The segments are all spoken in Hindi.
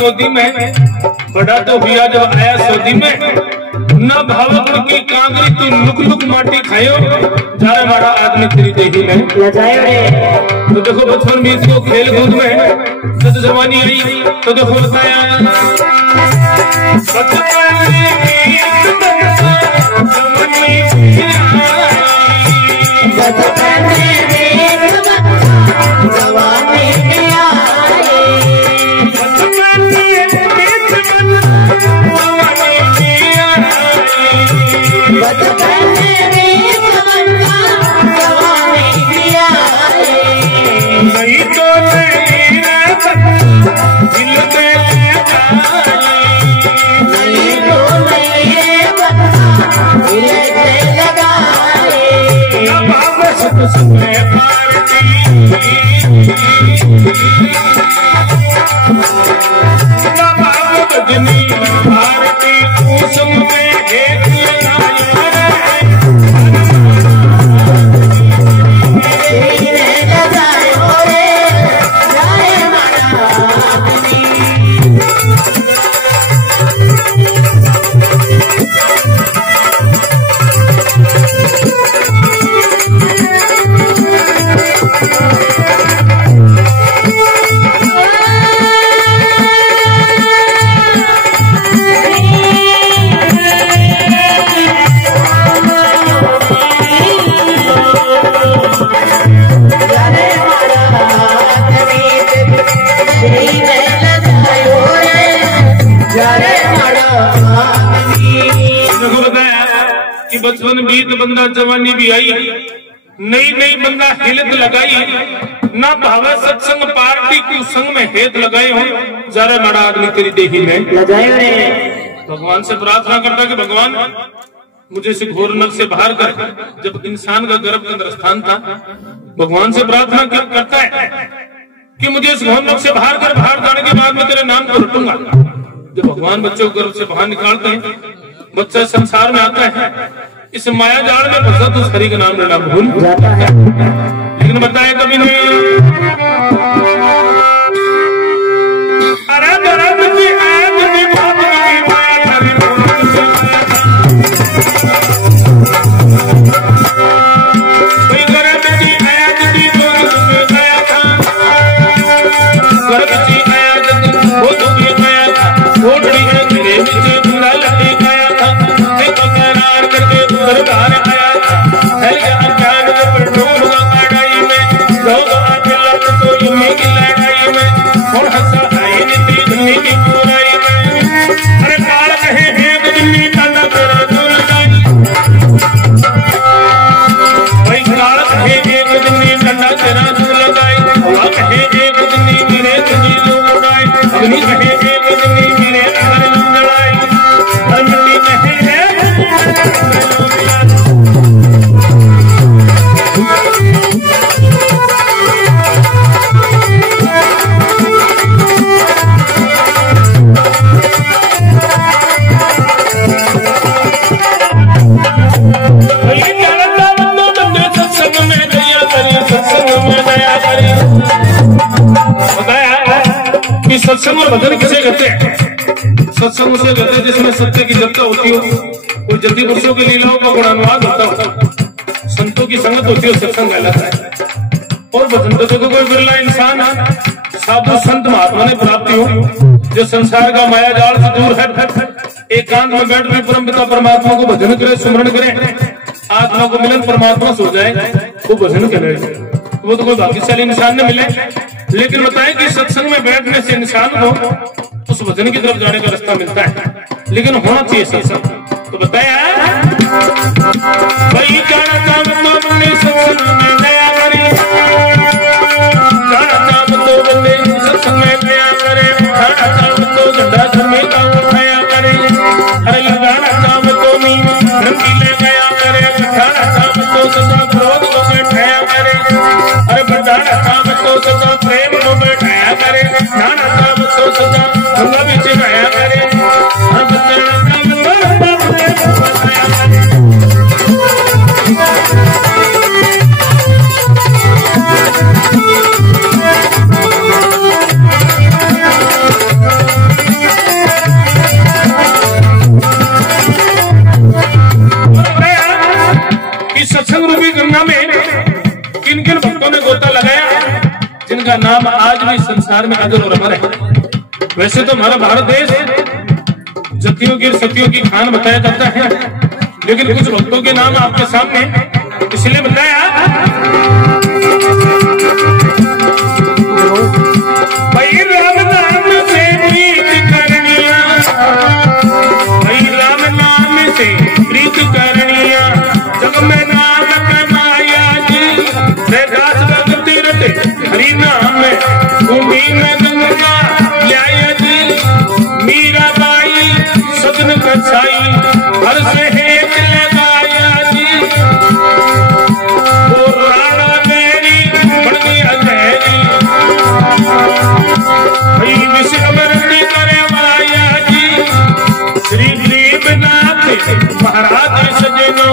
गोदी में बड़ा तो भैया जब आया सऊदी में न भावक की कांगरी तू लुक लुक माटी खायो जाए बड़ा आदमी तेरी देही में तो देखो बचपन में इसको खेल कूद में जब जवानी आई तो देखो बताया यौवन बीत बंदा जवानी भी आई, नई नई बंदा हिलत लगाई, ना भावे सत्संग पार्टी की संग में हेत लगाए हो, जरा बड़ा आदमी तेरी देही में भगवान से प्रार्थना करता कि भगवान मुझे इस घोर नरक से बाहर कर। जब इंसान का गर्भ के अंदर स्थान था, भगवान से प्रार्थना करता है कि मुझे इस घोर नरक से बाहर कर, बाहर जाने के बाद मैं तेरे नाम को रटूंगा। जब भगवान बच्चों को गर्भ से बाहर निकालते हैं, बच्चा संसार में आता है, इस माया जाल में फंसा तो हरि का नाम लेना भूल जाता है। लेकिन बताए कभी नहीं अरे सत्संग और भजन किसे कहते हैं? सत्संग उसे कहते हैं जिसमें सत्य की जप्त होती हो और जति पुरुषों की लीलाओं का गुणानुवाद होता हो, संतों की संगत होती हो, सत्संग कहलाता है। और भजन तो देखो कोई बिरला इंसान है, साधु संत महात्मा ने प्राप्ति हो, जो संसार का माया जाल से दूर है, एकांत में बैठ कर परम पिता परमात्मा को भजन करे, सुमरण करे, आत्मा को मिलन परमात्मा से हो जाए, वो भजन करे। वो तो कोई भाग्यशाली इंसान न मिले, लेकिन बताएं कि सत्संग में बैठने से इंसान को उस भजन की तरफ जाने का रास्ता मिलता है, लेकिन होना चाहिए सत्संग। तो बताया भाई जाना काम तो बंदे सत्संग में नया करे, जाना काम तो बंदे सत्संग में नया करे, जाना काम तो झंडा धर्मे का उठाया करे, अरे लगाना काम तो नहीं रंगीले गया करे, जाना काम तो सदा क्रोध को बैठाया करे, अरे बताना काम तो सदा प्रेम को बैठाया करे, जाना काम तो सदा गंगा में चिढ़ाया करे, और बताना काम तो बताया करे। इस सत्संग रूपी गंगा में किन किन भक्तों ने गोता लगाया, जिनका नाम आज भी संसार में अजर और अमर है। वैसे तो हमारा भारत देश जतियों की सतियों की खान बताया जाता है, लेकिन कुछ भक्तों के नाम आपके सामने इसलिए बताया भाई राम नाम से प्रीत करनिया, भाई राम नाम से प्रीत करनिया, जग में नाम कमाया जी, दास भगत रटे हरि नाम भूमि में गंगा ल्याया जी, मीरा बाई सदन कछाई हर से हेत लगाया जी, वो राणा मेरी बन गया तेरी, भाई विष अमृति करवाया जी, श्री गरीबनाथ महाराज सजनो,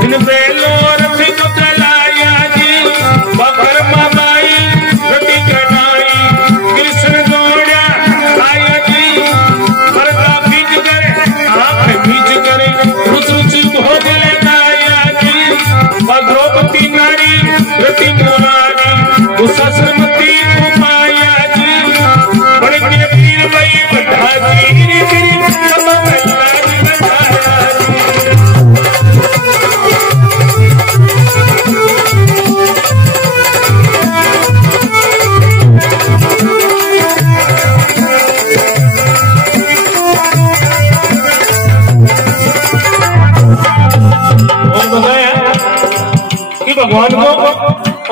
जिन बेलो रथ को चलाया जी, बकर मामाई रति कटाई, कृष्ण दौड़ा आया जी, पर्दा बीज करे आंख बीज करे, रुच रुचि भोग लगाया जी, द्रौपदी नारी रति मुरारी, ससुरमती उपाया जी, बड़े के वीर भाई बढ़ा जी, सब बढ़ा जी।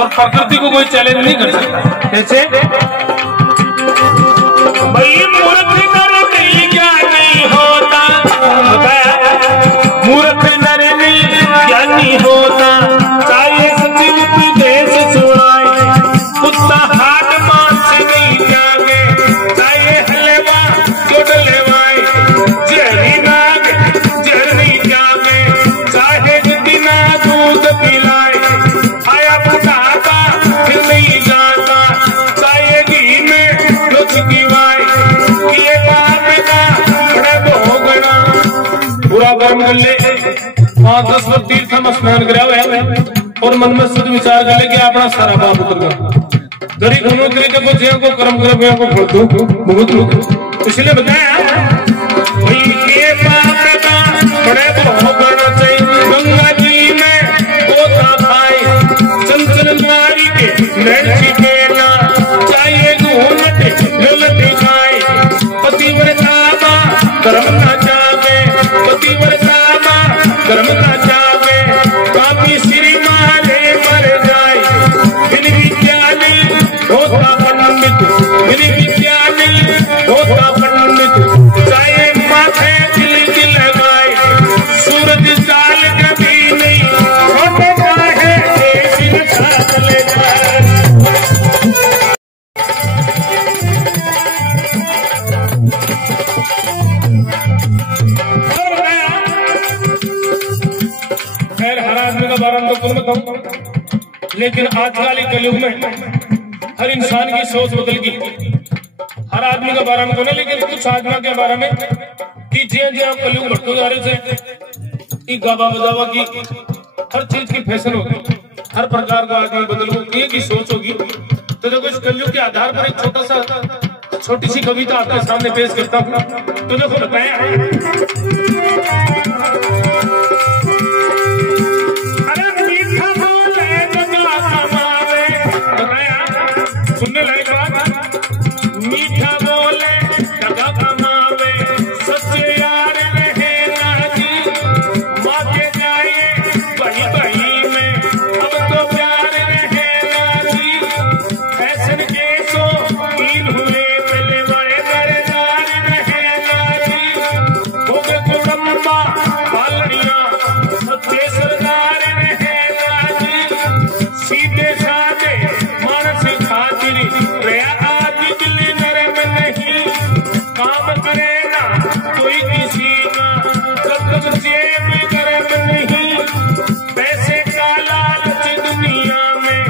और प्रकृति को कोई चैलेंज नहीं कर सकता। कैसे भाई मूर्ख नर नहीं ज्ञानी होता, मूर्ख नर नहीं ज्ञानी होता, चाहे सचिव विदेश सुनाए, कुत्ता हाथ मांस नहीं जागे, चाहे हलवा गुड़ लेवाए, जहरी नाग जहर नहीं जागे, चाहे बिना दूध पिलाए, आया बुढ़ापा फिर नहीं जाता, चाहे घी में लुच गिवाए, किए बाप का बड़े भोगना, पूरा कर्म कर ले 10 बार तीर्थ में स्नान करा हुआ और मन में शुद्ध विचार कर ले कि अपना सारा पाप उतर गया। गरीब गुणों के लिए को जेब को कर्म करो को फल दो बहुत लोग, इसलिए बताया भाई के पाप का बड़े भोगना चाहिए। गंगा जी में गोता खाए, चंचल नारी के नैन के ना चाहिए घूमट ललट खाए, पतिव्रता कर्म ना जावे, पतिव्रता कर्म ना जावे, काफी श्री मारे मर जाए, बिन विज्ञानी होता पंडित, बिन विज्ञानी होता पंडित, चाहे माथे दिल की लगाए, सूरज साल कभी नहीं छोड़ता है, दिन साथ ले जाए। खैर हर आदमी का बारे में तो बताऊं, लेकिन आजकल के कलयुग में हर इंसान की सोच बदल गई। हर आदमी का बारे में तो नहीं, लेकिन कुछ आदमी के बारे में कि जे कलयुग बढ़ते जा रहे थे, गावा बजावा की हर चीज की फैशन होगी, हर प्रकार का आदमी बदल होगी की सोच होगी। तो देखो इस कलयुग के आधार पर एक छोटी सी कविता आपके सामने पेश करता हूँ। तो देखो बताया सुनने लायक बात, मीठा बोले टका कमावे, सच्चे यार रहे राजी, माँ के जाए भाई भाई में, अब तो प्यार रहे राजी, फैशन के शौकीन हुए पहले बड़े दरदार रहे राजी, हो गए कुड़म्बा पालड़िया सच्चे सरदार रहे राजी, सीधे साधे मानस खातिर रहा आज दिल नरम नहीं, काम करे ना कोई किसी का, जब जेब गर्म नहीं, पैसे का लालच दुनिया में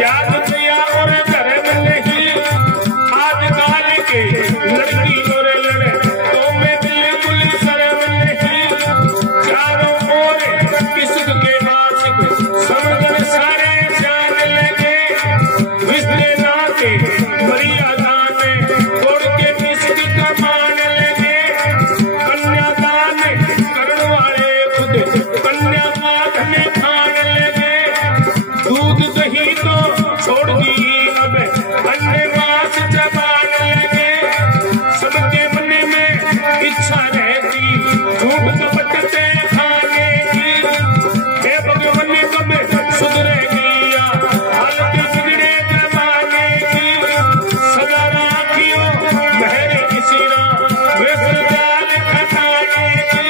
याद दिया और गर्म नहीं, आजकल के लड़की और लड़कों में बिल्कुल शर्म नहीं, चारों ओर किस्क के आशिक समझ सारे जान लगे, रिश्ते नाते मर्यादा में तोड़ के किस्क कमान लगे, कन्यादान करने वाले खुद कन्यादान में खान लगे, दूध दही तो छोड़ दी अब अन्य मांस चबान लगे, सबके मन में इच्छा रहती झूठ कपट से खाने की, हे भगवान कब सुधरेगी या हालत बिगड़े जमाने की, सदा राखियो मेरे किसी ना वेसल जाल खटाने की,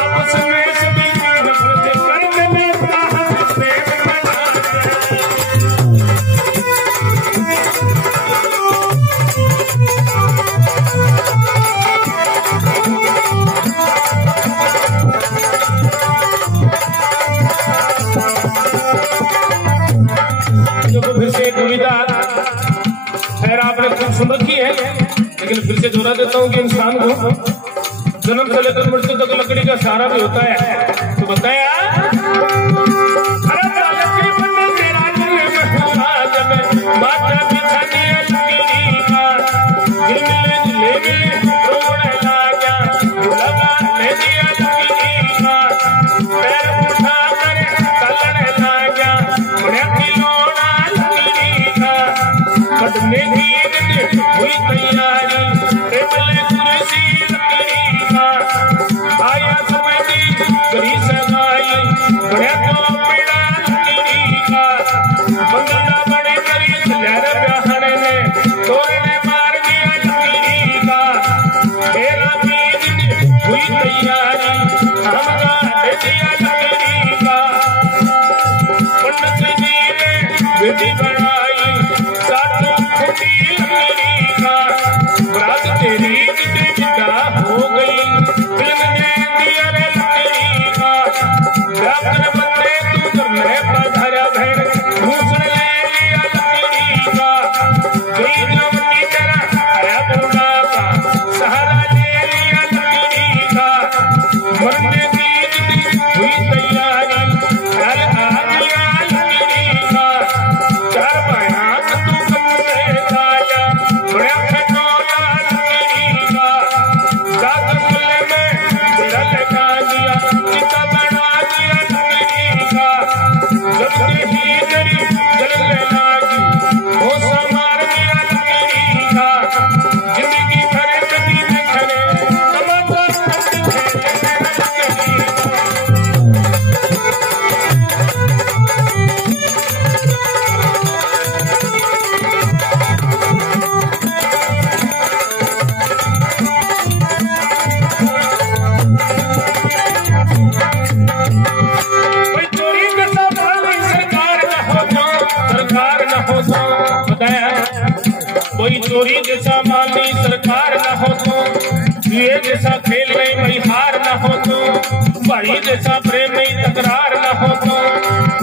आपस में सभी नफरत करने में ताहत प्रेम बनाए। देखो फिर से एक कविता, खैर आपने खूब सुन रखी है, लेकिन फिर से दोहरा देता हूँ कि इंसान को जन्म से लेकर मृत्यु तक लकड़ी का सहारा भी होता है। तो बताया माता बिछाने लकड़ी का, दिल ले मिले रोने लगा, लगा ले दिया लकड़ी का, पैर उठा कर चलने लगा, बड़े खिलौना लकड़ी का, कटने की हुई तैयारी, टेबल कुर्सी लकड़ी का, आया समझी करी सगाई, बड़े तो पेड़ा लकड़ी का, कोई चोरी जैसा माली सरकार न हो तो, ये जैसा खेल में कोई हार न हो तो, भाई जैसा प्रेम में तकरार न हो तो,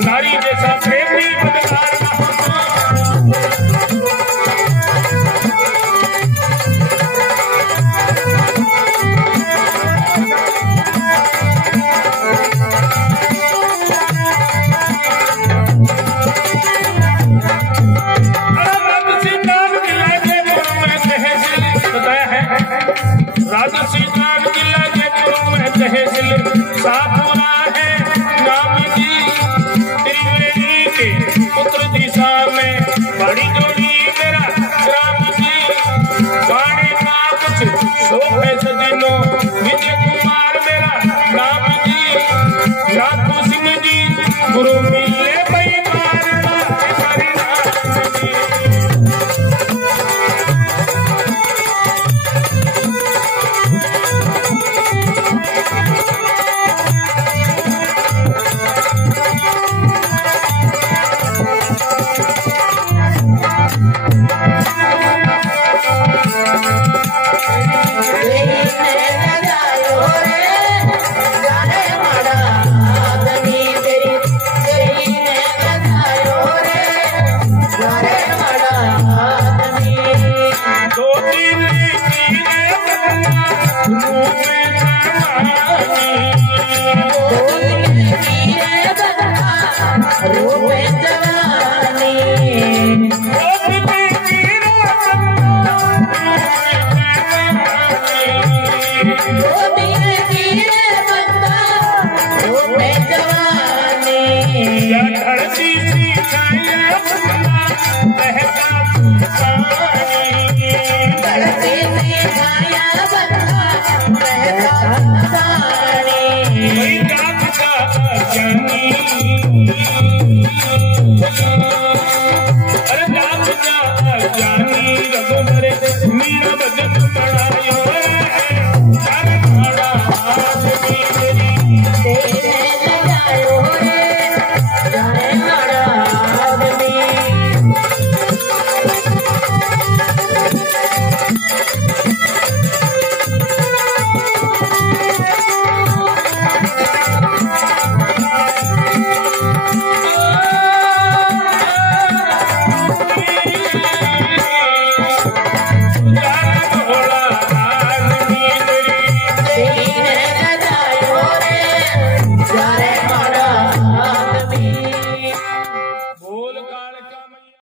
नारी जैसा प्रेम में बदकार न हो तो। राजसी नाम जिला के गुरु में तहसील सापुरा है नाम जी, त्रिवेणी के पुत्र दिशा में बड़ी जोड़ी मेरा राम जी, गाने का कुछ शोक है सदिनो विजय कुमार मेरा राम जी, लाखों सिंह जी गुरु मिले